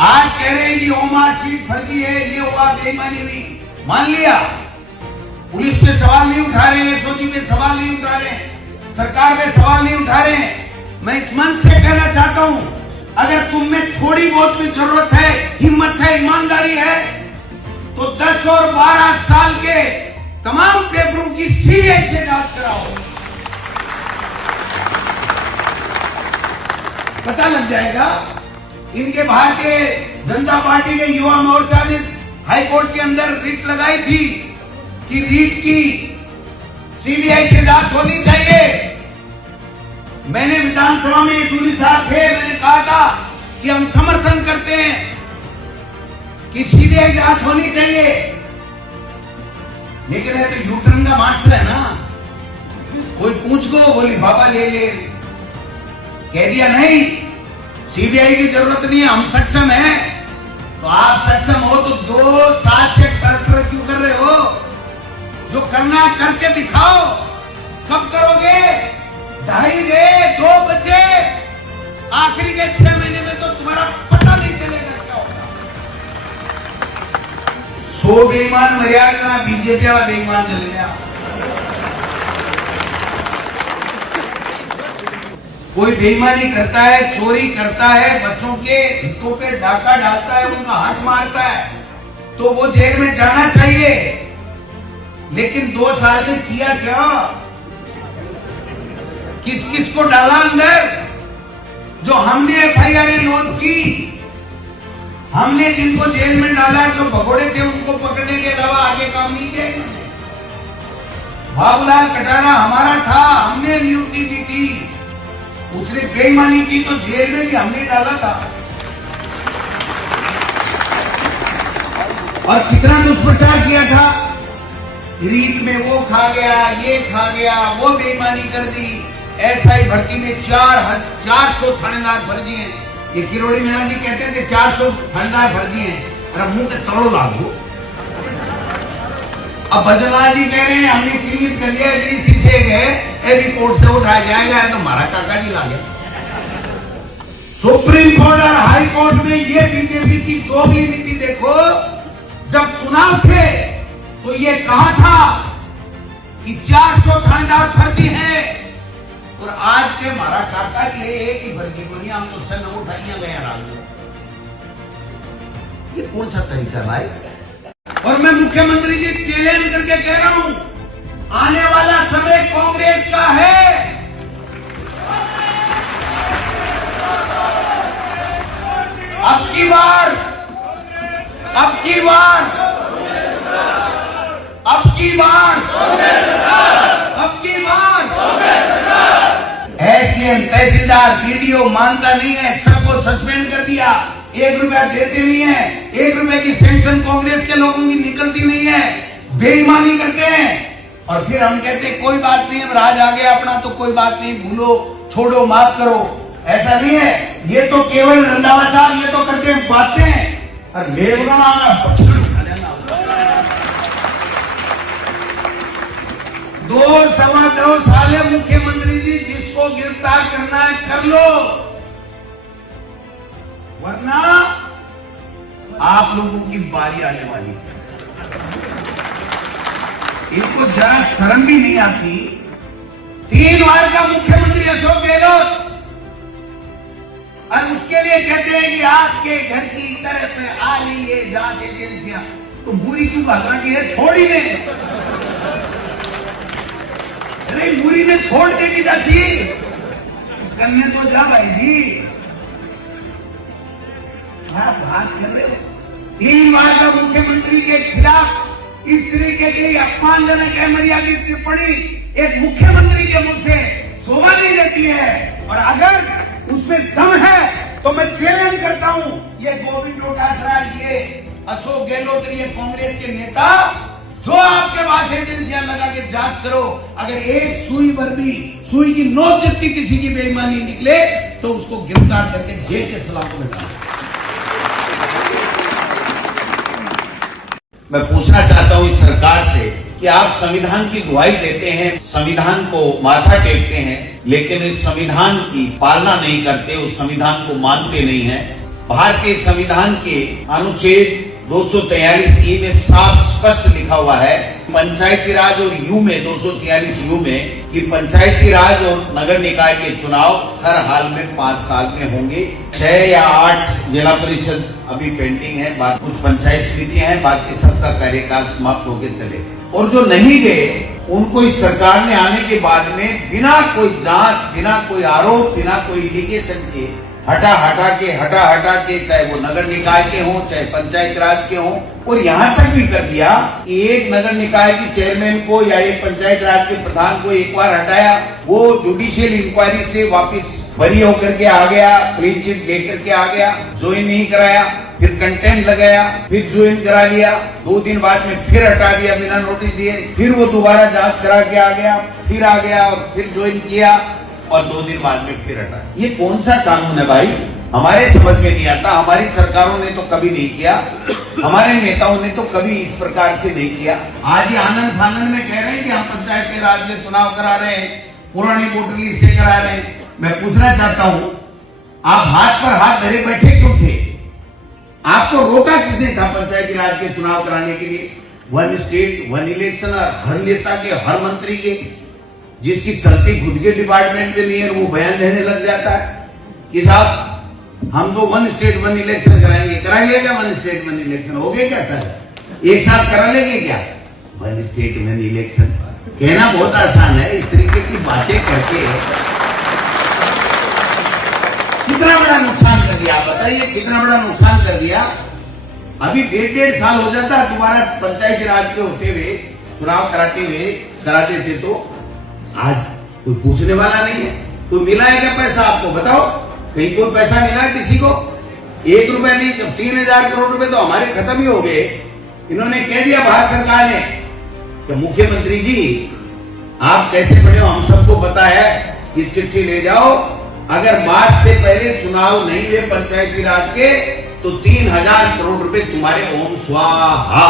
आज कह रहे हैं कि मार्कशीट फर्जी है, ये हुआ, बेईमानी हुई, मान लिया। पुलिस पे सवाल नहीं उठा रहे हैं, एसओजी पे सवाल नहीं उठा रहे हैं, सरकार पे सवाल नहीं उठा रहे हैं। मैं इस मंच से कहना चाहता हूं, अगर तुम में थोड़ी बहुत भी जरूरत है, हिम्मत है, ईमानदारी है, तो 10 और 12 साल के तमाम पेपरों की सीबीआई से जांच कराओ, पता लग जाएगा। इनके भारतीय जनता पार्टी के युवा मोर्चा ने हाईकोर्ट के अंदर रिट लगाई थी कि रीट की सीबीआई से जांच होनी चाहिए। मैंने विधानसभा में दूरी साहब थे, मैंने कहा था कि हम समर्थन करते हैं कि सीबीआई जांच होनी चाहिए, लेकिन है तो यूटर्न का मास्टर है ना, कोई पूछ को बोली बाबा ले ले, कह दिया नहीं सीबीआई की जरूरत नहीं है, हम सक्षम हैं। तो आप सक्षम हो तो 2 साल से कलेक्टर क्यों कर रहे हो? जो करना करके दिखाओ। कब करोगे? 2:30 2 बजे, आखिरी के 6 महीने में तो तुम्हारा पता नहीं चलेगा क्या होगा। 100 बेईमान मर्यादा ना, बीजेपी वाला बेईमान चले गया। कोई बेईमानी करता है, चोरी करता है, बच्चों के हितों पे डाका डालता है, उनका हाथ मारता है, तो वो जेल में जाना चाहिए। लेकिन 2 साल में किया क्या? किस किस को डाला अंदर? जो हमने एफआईआर लॉन्च की, हमने जिनको जेल में डाला, जो भगोड़े थे उनको पकड़ने के अलावा आगे काम नहीं किया। बाबूलाल कटारा हमारा था, हमने नियुक्ति दी थी, उसने बेईमानी की तो जेल में भी हमने डाला था। और कितना दुष्प्रचार किया था, रीट में वो खा गया, ये खा गया, वो बेईमानी कर दी। एसआई भर्ती में 400 थानेदार फर्जी हैं। ये किरोड़ी मीणा जी कहते थे 400 थानेदार फर्जी हैं, अरे मुंह के तड़ो लागू। अब भजनलाल जी कह रहे हैं हमने चिन्हित कर लिया, से गए रिपोर्ट से उठाया जाएगा, तो हमारा काका जी ला गया। सुप्रीम कोर्ट और हाई कोर्ट में ये बीजेपी की दोगली नीति देखो। जब चुनाव थे तो ये कहा था कि 400 थानेदार फर्जी हैं, और आज के हमारा काका जी एक ही फर्जी को नहीं, हम तो सन उठाइया गया रात। ये कौन सा तरीका भाई? और मैं मुख्यमंत्री जी चैलेंज करके कह रहा हूं, आने वाला समय कांग्रेस का है। अब की बार एसडीएम, तहसीलदार, पीडीओ मानता नहीं है, सबको सस्पेंड कर दिया। 1 रुपया देते नहीं है, 1 रुपए की सैंक्शन कांग्रेस के लोगों की निकलती नहीं है, बेईमानी करते हैं। और फिर हम कहते हैं कोई बात नहीं, अब राज आ गया अपना तो कोई बात नहीं, भूलो, छोड़ो, माफ करो। ऐसा नहीं है, ये तो केवल रंधावा साहब ये तो करते हैं बातें, और लेवना 2-2.25 साल है मुख्यमंत्री जी, जिसको गिरफ्तार करना है कर लो, वरना आप लोगों की बारी आने वाली है। इनको जरा शर्म भी नहीं आती। 3 बार का मुख्यमंत्री अशोक गहलोत, और उसके लिए कहते हैं कि आपके घर की तरफ आ रही है जांच एजेंसियां, तो बुरी क्यों घटना की है? छोड़ी ने, अरे बुरी ने छोड़ देगी दासी, करने तो जा भाई जी, आप बात कर रहे हो। 3 बार का मुख्यमंत्री के खिलाफ इस तरीके की अपमानजनक अमर्यादित टिप्पणी एक मुख्यमंत्री के मुंह से शोभा नहीं देती है। और अगर उसमें दम है तो मैं चैलेंज करता हूं, ये गोविंद डोटासरा, ये अशोक गहलोत, ये कांग्रेस के नेता, जो आपके पास एजेंसियां लगा के जांच करो, अगर एक सुई पर भी, सुई की नोक जितनी किसी की बेईमानी निकले तो उसको गिरफ्तार करके जेल के सलाखों में डालो। मैं पूछना चाहता हूं इस सरकार से कि आप संविधान की दुहाई देते हैं, संविधान को माथा टेकते हैं, लेकिन इस संविधान की पालना नहीं करते, उस संविधान को मानते नहीं हैं। भारतीय संविधान के अनुच्छेद 243 में साफ स्पष्ट लिखा हुआ है पंचायती राज और यू में 243 यू में कि पंचायती राज और नगर निकाय के चुनाव हर हाल में 5 साल में होंगे। 6 या 8 जिला परिषद अभी पेंडिंग है, कुछ पंचायत समितियां हैं, बाकी सबका कार्यकाल समाप्त होकर चले। और जो नहीं गए उनको इस सरकार ने आने के बाद में बिना कोई जांच, बिना कोई आरोप, बिना कोई एलिगेशन के हटा के चाहे वो नगर निकाय के हों चाहे पंचायत राज के हों, और यहाँ तक भी कर दिया कि एक नगर निकाय के चेयरमैन को या एक पंचायत राज के प्रधान को एक बार हटाया, वो जुडिशियल इंक्वायरी से वापस बरी होकर के आ गया, क्लीन चिट लेकर के आ गया, ज्वाइन नहीं कराया, फिर कंटेम्प्ट लगाया, फिर ज्वाइन करा लिया, 2 दिन बाद में फिर हटा दिया बिना नोटिस दिए, फिर वो दोबारा जांच करा के आ गया, फिर आ गया और फिर ज्वाइन किया और 2 दिन बाद में फिर हटा। ये कौन सा कानून है भाई? हमारे समझ में नहीं आता। हमारी सरकारों ने तो कभी नहीं किया, हमारे नेताओं ने तो कभी इस प्रकार से नहीं किया। आज ही आनंद फानंद में कह रहे हैं कि हम पंचायत के राज में चुनाव करा रहे हैं, पुरानी वोटर लिस्ट से करा रहे हैं। मैं पूछना चाहता हूं, आप हाथ पर हाथ धरे बैठे क्यों थे? आपको रोका किसने था पंचायती राज के चुनाव कराने के लिए? 1 स्टेट 1 इलेक्शन, हर नेता के, हर मंत्री के, जिसकी चलती खुद के डिपार्टमेंट में नहीं है, वो बयान देने लग जाता है कि साहब हम तो 1 स्टेट 1 इलेक्शन कराएंगे। कराएंगे क्या 1 स्टेट 1 इलेक्शन? हो गए क्या सर? एक साथ करा लेंगे क्या 1 स्टेट 1 इलेक्शन? कहना बहुत आसान है, इस तरीके की बातें करके कितना बड़ा नुकसान कर दिया। आप बताइए कितना बड़ा नुकसान कर दिया। अभी 1.5 साल हो जाता दोबारा पंचायती राज के होते हुए, चुनाव कराते थे, तो आज कोई पूछने वाला नहीं है। कोई मिला है क्या पैसा? आपको बताओ, कहीं कोई पैसा मिला किसी को? 1 रुपया नहीं, जब 3000 करोड़ रुपए तो हमारे खत्म ही हो गए। इन्होंने कह दिया भारत सरकार ने कि मुख्यमंत्री जी आप कैसे पढ़े हो, हम सबको पता है, कि चिट्ठी ले जाओ, अगर मार्च से पहले चुनाव नहीं हुए पंचायती राज के तो 3000 करोड़ रुपए तुम्हारे ओम स्वाहा।